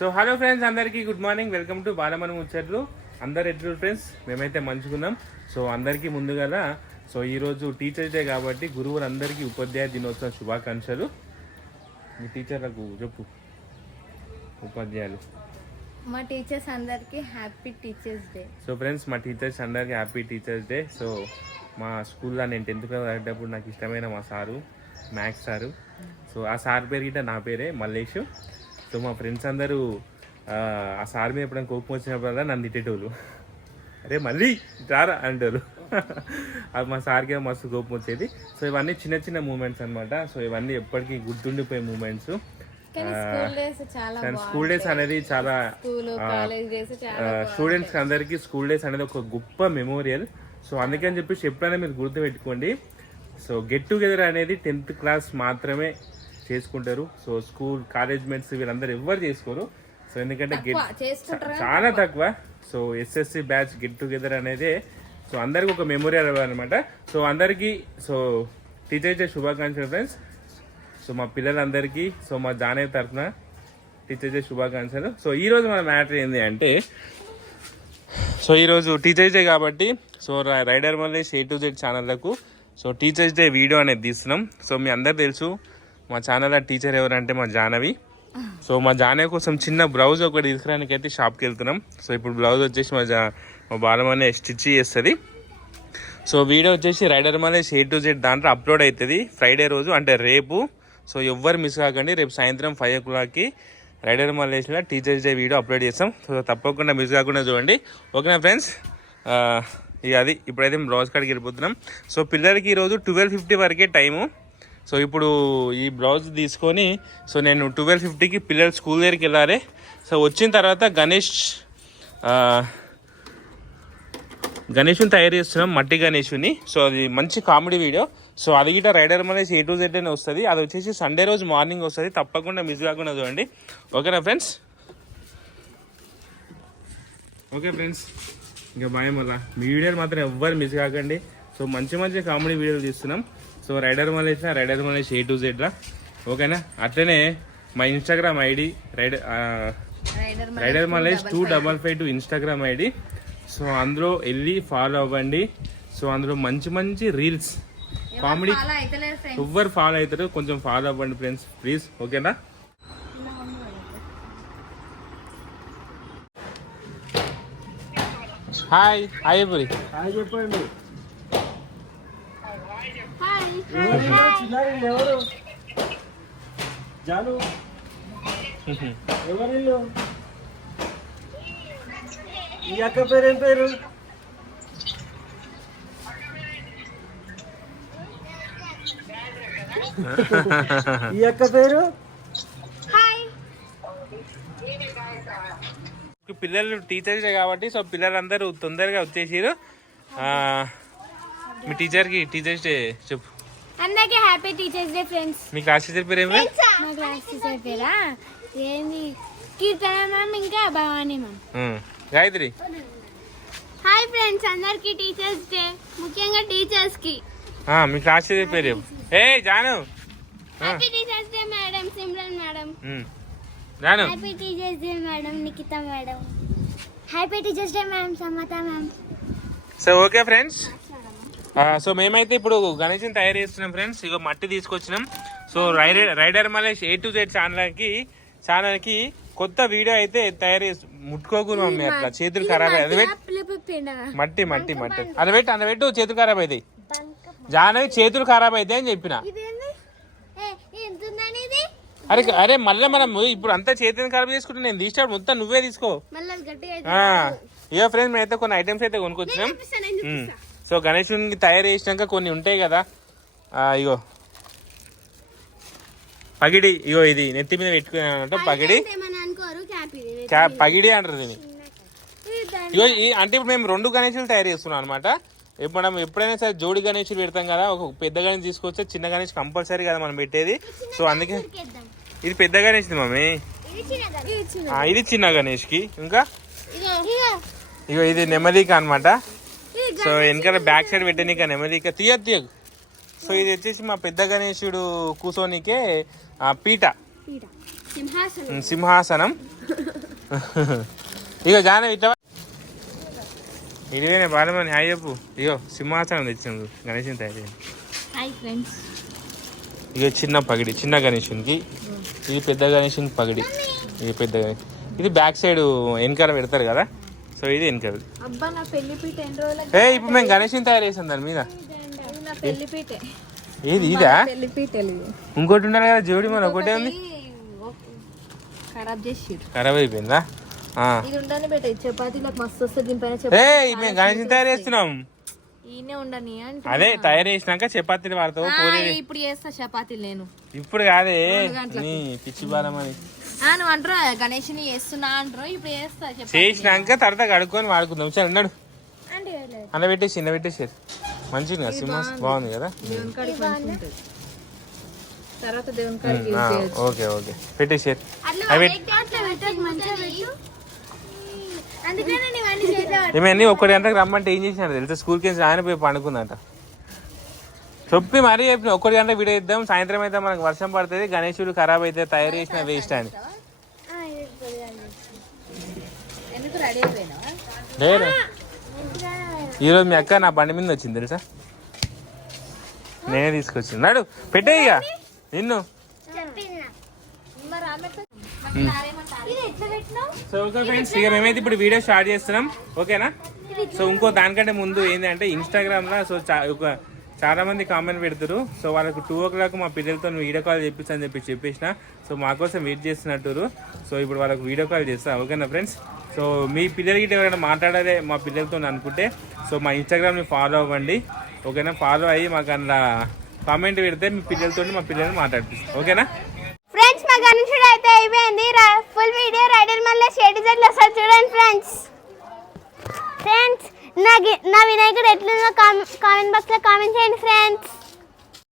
So hello friends, అందరికీ good morning. Welcome to Balamani ముచ్చట్లు. అందరు ఎట్లు ఫ్రెండ్స్? మేమైతే మంచుకున్నాం. సో అందరికీ ముందుగా సో ఈరోజు టీచర్స్ డే కాబట్టి గురువులందరికీ ఉపాధ్యాయ దినోత్సవ శుభాకాంక్షలు. మీ టీచర్లకు చెప్పు. ఉపాధ్యాయులు మా టీచర్స్ అందరికీ happy teachers day. So friends, మా టీచర్స్ అందరికీ హ్యాపీ టీచర్స్ డే. సో మా స్కూల్లో నేను 10th క్లాస్ చదివేటప్పుడు నాకు ఇష్టమైన మా సారు మ్యాథ్స్ సారు. సో ఆ సార్ పేరు గిట్ట నా పేరే మల్లేష్. సో మా ఫ్రెండ్స్ అందరూ ఆ సార్ మీద ఎప్పుడైనా కోపం వచ్చినప్పుడల్లా నన్ను తిట్టేటోళ్ళు. అరే మళ్ళీ రారా అంటారు. అది మా సార్కి మస్తు కోపం వచ్చేది. సో ఇవన్నీ చిన్న చిన్న మూమెంట్స్ అనమాట. సో ఇవన్నీ ఎప్పటికీ గుర్తుండిపోయే మూమెంట్స్. స్కూల్ డేస్ అనేది చాలా స్టూడెంట్స్ అందరికి స్కూల్ డేస్ అనేది ఒక గొప్ప మెమోరియల్. సో అందుకని చెప్పేసి ఎప్పుడైనా మీరు గుర్తుపెట్టుకోండి. సో గెట్ టుగెదర్ అనేది 10th క్లాస్ మాత్రమే చేసుకుంటారు. సో స్కూల్ కాలేజ్ మేట్స్ వీళ్ళందరూ ఎవరు చేసుకోరు. సో ఎందుకంటే చాలా తక్కువ. So SSC batch get together అనేది సో అందరికి ఒక మెమోరియల్ అనమాట. సో అందరికీ సో టీచర్స్ డే శుభాకాంక్షలు ఫ్రెండ్స్. సో మా పిల్లలందరికీ సో మా జానయ్య తరఫున టీచర్స్ డే శుభాకాంక్షలు. సో ఈరోజు మన మ్యాటర్ ఏంటి అంటే, సో ఈరోజు టీచర్స్ డే కాబట్టి so rider Mallesh A to Z ఛానళ్లకు సో టీచర్స్ డే వీడియో అనేది తీస్తున్నాం. సో మీ అందరు తెలుసు మా ఛానల్ టీచర్ ఎవరంటే మా జానవి. సో మా జానవి కోసం చిన్న బ్లౌజ్ ఒకటి తీసుకురానికి అయితే షాప్కి వెళ్తున్నాం. సో ఇప్పుడు బ్లౌజ్ వచ్చేసి మా బాలమనే స్టిచ్ చేస్తుంది. సో వీడియో వచ్చేసి rider Mallesh A to Z దాంట్లో అప్లోడ్ అవుతుంది ఫ్రైడే రోజు, అంటే రేపు. సో ఎవ్వరు మిస్ కాకండి. రేపు సాయంత్రం 5 o'clockకి రైడర్ మల్లేష్లో టీచర్స్ డే వీడియో అప్లోడ్ చేస్తాం. సో తప్పకుండా మిస్ కాకుండా చూడండి. ఓకేనా ఫ్రెండ్స్? ఇక అది ఇప్పుడైతే బ్లౌజ్ కాడికి వెళ్ళిపోతున్నాం. సో పిల్లలకి ఈరోజు 12:50 వరకే టైము. సో ఇప్పుడు ఈ బ్లౌజ్ తీసుకొని సో నేను 12:50కి పిల్లలు స్కూల్ దగ్గరికి వెళ్ళాలి. సో వచ్చిన తర్వాత గణేష్ని తయారు చేస్తున్నాం, మట్టి గణేష్ని. సో అది మంచి కామెడీ వీడియో. సో అది గిట్ట rider Mallesh A to Z అని వస్తుంది. అది వచ్చేసి సండే రోజు మార్నింగ్ వస్తుంది. తప్పకుండా మిస్ కాకుండా చూడండి. ఓకేనా ఫ్రెండ్స్? ఓకే ఫ్రెండ్స్, ఇంకా బాయ్. మళ్ళీ మీ వీడియోలు మాత్రం ఎవ్వరు మిస్ కాకండి. సో మంచి మంచి కామెడీ వీడియోలు తీస్తున్నాం. So rider Mallesh A to Z. ఓకేనా? అట్లనే మా Instagram ID rider Mallesh 255 Instagram ID. So అందులో వెళ్ళి ఫాలో అవ్వండి. సో అందులో మంచి మంచి రీల్స్ కామెడీ ఎవ్వరు ఫాలో అవుతారు, కొంచెం ఫాలో అవ్వండి ఫ్రెండ్స్ ప్లీజ్. ఓకేనా? Hi hi puri. హాయ్ చెప్పండి. జాను ఎవరిల్లు? ఈ అక్క పేరు ఏం పేరు? ఈ అక్క పేరు? పిల్లలు టీచర్స్ కాబట్టి సో పిల్లలందరూ తొందరగా వచ్చేసారు. మీ టీచర్కి టీచర్స్ డే చెప్పు. అందరికీ హ్యాపీ టీచర్స్ డే ఫ్రెండ్స్. మీ క్లాస్ టీచర్ పేరు ఏమి? మా క్లాస్ టీచర్ పేరా ఏంది? కీర్తన మ్యామ్, ఇంకా Bhavani ma'am. Gayathri. Hi friends, అందరికీ టీచర్స్ డే, ముఖ్యంగా టీచర్స్ కి. మీ క్లాస్ టీచర్ పేరు చెప్పు. ఏ Jaanu. Happy teachers day madam Simran madam. Jaanu. Happy teachers day madam Nikhitha madam. Happy teachers day ma'am Samatha ma'am. So okay friends, so మేమైతే ఇప్పుడు గణేష్ని తయారు చేస్తున్నాం ఫ్రెండ్స్. ఇక మట్టి తీసుకొచ్చినాం. So rider Mallesh A to Z ఛానల్కి కొత్త వీడియో అయితే తయారు చేసి ముట్టుకోకూరు మమ్మీ, అట్లా చేతులు ఖరాబ్ అయ్యాయి. మట్టి మట్టి మట్టి అది పెట్టు చేతులు ఖరాబ్ అవుతాయి. జానవి చేతులు ఖరాబ్ అవుతాయి అని చెప్పిన. అరే మళ్ళీ మనం ఇప్పుడు అంతా చేతులు ఖరాబ్ చేసుకుంటే నేను తీసినప్పుడు మొత్తం నువ్వే తీసుకో. ఇక ఫ్రెండ్స్ మేమైతే కొన్ని ఐటమ్స్ అయితే కొనుక్కొచ్చినాం. సో గణేషునికి తయారు చేసినాక కొన్ని ఉంటాయి కదా, ఇగో పగిడి. ఇగో ఇది నెత్తి మీద పెట్టుకున్నానంట పగిడి. పగిడి అంటారు దీన్ని. ఇగో అంటే ఇప్పుడు మేము 2 గణేషులు తయారు చేస్తున్నాం అనమాట. మనం ఎప్పుడైనా సరే జోడి గణేషులు పెడతాం కదా, ఒక పెద్ద గణేష్ తీసుకొస్తే చిన్న గణేష్ కంపల్సరీ కదా మనం పెట్టేది. సో అందుకే ఇది పెద్ద గణేష్ది మమ్మీ, ఇది చిన్న గణేష్కి. ఇంకా ఇగో ఇది నెమ్మదిక అనమాట. సో వెనకాల బ్యాక్ సైడ్ పెట్టనీక నెమ్మదిక తీయకు. సో ఇది వచ్చేసి మా పెద్ద గణేశుడు కూర్చోనికే పీట సింహాసనం. ఇగో జాన ఇట్లా ఇదివేనే బాలమని హాయ్ చెప్పు. ఇగో సింహాసనం తెచ్చిండు గణేషుని తయారు. Hi friends. ఇక చిన్న పగిడి చిన్న గణేషునికి, ఇది పెద్ద గణేషునికి పగిడి. ఇది పెద్ద గణేష్, ఇది బ్యాక్ సైడ్ వెనకాల పెడతారు కదా, సో ఇది వెనకాల. అబ్బా నా పెళ్లిపీట ఎన్ని రోజులకి. ఇప్పుడు మేము గణేషుని తయారు చేసాం దాని మీద. నా పెళ్లిపీటే. ఏది ఇదా? పెళ్లిపీటలు ఇంకోటి ఉండాలి కదా జోడి, మన ఒకటే ఉంది. ఖరాబ్ చేసి ఖరాబ్ అయిపోయిందా? ఇది ఉండని పెట్టే చపాతీలకు మస్తు వస్తుంది. దీనిపైన మేము గణేషుని తయారు చేస్తున్నాం. ఈయనే ఉండని అంటే అదే తయారు చేసినాక చపాతీలు వాడతావు. ఇప్పుడు చేస్తా చపాతీలు నేను. ఇప్పుడు కాదే నీ పిచ్చి బాలమని నువ్వు అంటారా గణేష్ని చేస్తున్నా అంటారు. ఇప్పుడు చేస్తా చేసినాక తర్వాత కడుక్కొని వాడుకుందాం. సరే అన్నాడు అంటే అన్న పెట్టేసి చిన్న పెట్టేసారు. మంచిగా కదా సింహాస్ బాగుంది కదా. దేవుని కాడికి మంచిగా తర్వాత దేవుని కాడికి ఓకే ఓకే పెట్టేసారు. ఏమన్నీ ఒక్కటి గంటకు రమ్మంటే ఏం చేసినాడు తెలుసా? స్కూల్కి వెళ్ళి ఆయన పోయి పండుకుందంట. చెప్పి మరీ చెప్పిన ఒక్కటి గంట వీడియో ఇద్దాం, సాయంత్రం అయితే మనకు వర్షం పడుతుంది, గణేశుడు ఖరాబ్ అయితే తయారు చేసిన వేస్ట్ అని. లేదు ఈరోజు మీ అక్క నా బండి మీద వచ్చింది తెలుసా, నేనే తీసుకొచ్చింది. నాడు పెట్టే ఇక నిన్ను. సో ఓకే ఫ్రెండ్స్, ఇక మేమైతే ఇప్పుడు వీడియో స్టార్ట్ చేస్తున్నాం ఓకేనా. సో ఇంకో దానికంటే ముందు ఏంటంటే ఇన్స్టాగ్రామ్లో సో చాలా మంది కామెంట్ పెడతారు. సో వాళ్ళకు 2 o'clock మా పిల్లలతో వీడియో కాల్ చేపిస్తా చెప్పేసిన. సో మా కోసం వెయిట్ చేస్తున్నట్టు. సో ఇప్పుడు వాళ్ళకు వీడియో కాల్ చేస్తా ఓకేనా ఫ్రెండ్స్. సో మీ పిల్లలకి ఎవరైనా మాట్లాడాలి మా పిల్లలతో అనుకుంటే సో మా ఇన్స్టాగ్రామ్ని ఫాలో అవ్వండి ఓకేనా. ఫాలో అయ్యి మాకు అందులో కామెంట్ పెడితే మీ పిల్లలతో మా పిల్లల్ని మాట్లాడిపిస్తాం ఓకేనా. ఫ్రెండ్స్ మా గణేశుడు అయితే అయిపోయింది. ఫుల్ వీడియో రైడర్ మళ్ళీ షేడ్ డిజైన్లో వస్తారు చూడండి ఫ్రెండ్స్. ఫ్రెండ్స్ నా వినాయకుడు ఎట్లుందో కామెంట్ బాక్స్లో కామెంట్ చేయండి ఫ్రెండ్స్.